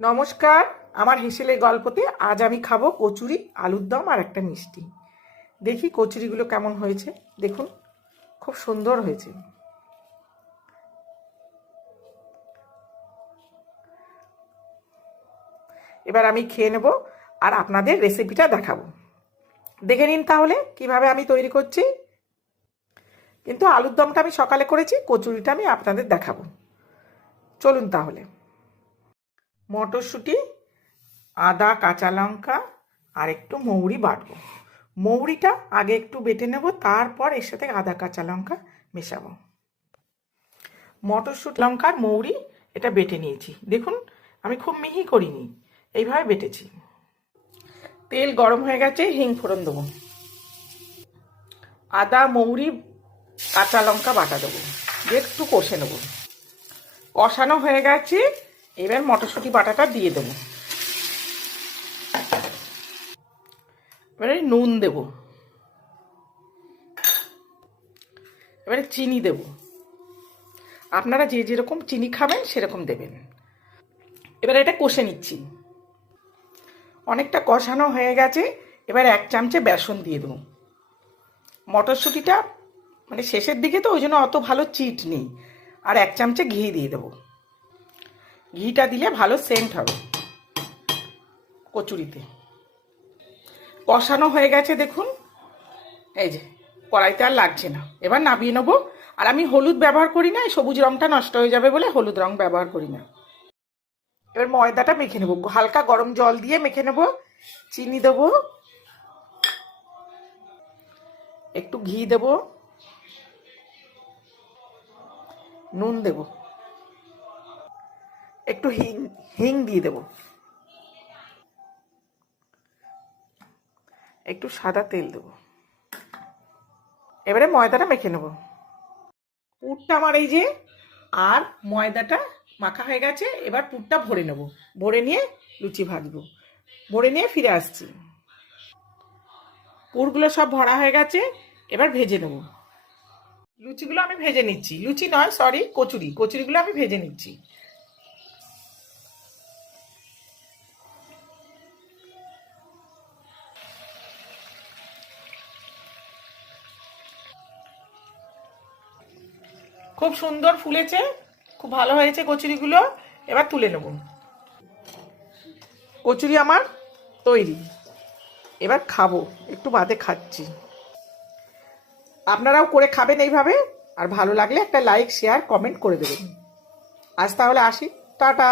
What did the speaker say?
নমস্কার, আমার হেসেলের গল্পতে আজ আমি খাবো কচুরি, আলুর দম আর একটা মিষ্টি। দেখি কচুরিগুলো কেমন হয়েছে। দেখুন, খুব সুন্দর হয়েছে। এবার আমি খেয়ে নেব আর আপনাদের রেসিপিটা দেখাবো। দেখে নিন তাহলে কিভাবে আমি তৈরি করছি। কিন্তু আলুর দমটা আমি সকালে করেছি, কচুরিটা আমি আপনাদের দেখাবো। চলুন তাহলে। মটরশুঁটি, আদা, কাঁচা লঙ্কা আর একটু মৌরি বাটবো। মৌরিটা আগে একটু বেটে নেব, তারপর এর সাথে আদা কাঁচা লঙ্কা মেশাবো। মটরশুঁটি, লঙ্কার মৌরি এটা বেটে নিয়েছি। দেখুন, আমি খুব মিহি করিনি, এইভাবে বেটেছি। তেল গরম হয়ে গেছে, হিং ফোড়ন দেবো। আদা, মৌরি, কাঁচা লঙ্কা বাটা দেবো, দিয়ে একটু কষে নেব। কষানো হয়ে গেছে, এবার মটরশুঁটি বাটাটা দিয়ে দেবো। এবারে নুন দেব, এবারে চিনি দেব। আপনারা যে যেরকম চিনি খাবেন সেরকম দেবেন। এবার এটা কষে নিচ্ছি। অনেকটা কষানো হয়ে গেছে, এবার 1 চামচে বেসন দিয়ে দেবো। মটরশুঁটিটা মানে শেষের দিকে তো, ওই জন্য অত ভালো চিট নেই। আর 1 চামচে ঘি দিয়ে দেবো। ঘিটা দিলে ভালো সেন্ট হবে কচুরিতে। কষানো হয়ে গেছে দেখুন, এই যে কড়াইতে আর লাগছে না। এবার নামিয়ে নেবো। আর আমি হলুদ ব্যবহার করি না, এই সবুজ রঙটা নষ্ট হয়ে যাবে বলে হলুদ রং ব্যবহার করি না। এবার ময়দাটা মেখে নেবো, হালকা গরম জল দিয়ে মেখে নেবো। চিনি দেবো, একটু ঘি দেবো, নুন দেবো, একটু হিং হিং দিয়ে দেবো, একটু সাদা তেল দেবো। এবারে ময়দাটা মেখে নেবো। পুরটা আমার এই যে, আর ময়দাটা মাখা হয়ে গেছে। এবার পুরটা ভরে নেব, ভরে নিয়ে লুচি ভাজবো। ভরে নিয়ে ফিরে আসছি। পুরগুলো সব ভরা হয়ে গেছে, এবার ভেজে নেব। লুচিগুলো আমি ভেজে নিচ্ছি, লুচি নয় সরি, কচুরিগুলো আমি ভেজে নিচ্ছি। খুব সুন্দর ফুলেছে, খুব ভালো হয়েছে কচুরিগুলো। এবার তুলে নেব। কচুরি আমার তৈরি, এবার খাবো। একটু বাদে খাচ্ছি। আপনারাও করে খাবেন এইভাবে। আর ভালো লাগলে একটা লাইক, শেয়ার, কমেন্ট করে দেবেন। আজ তাহলে আসি, টাটা।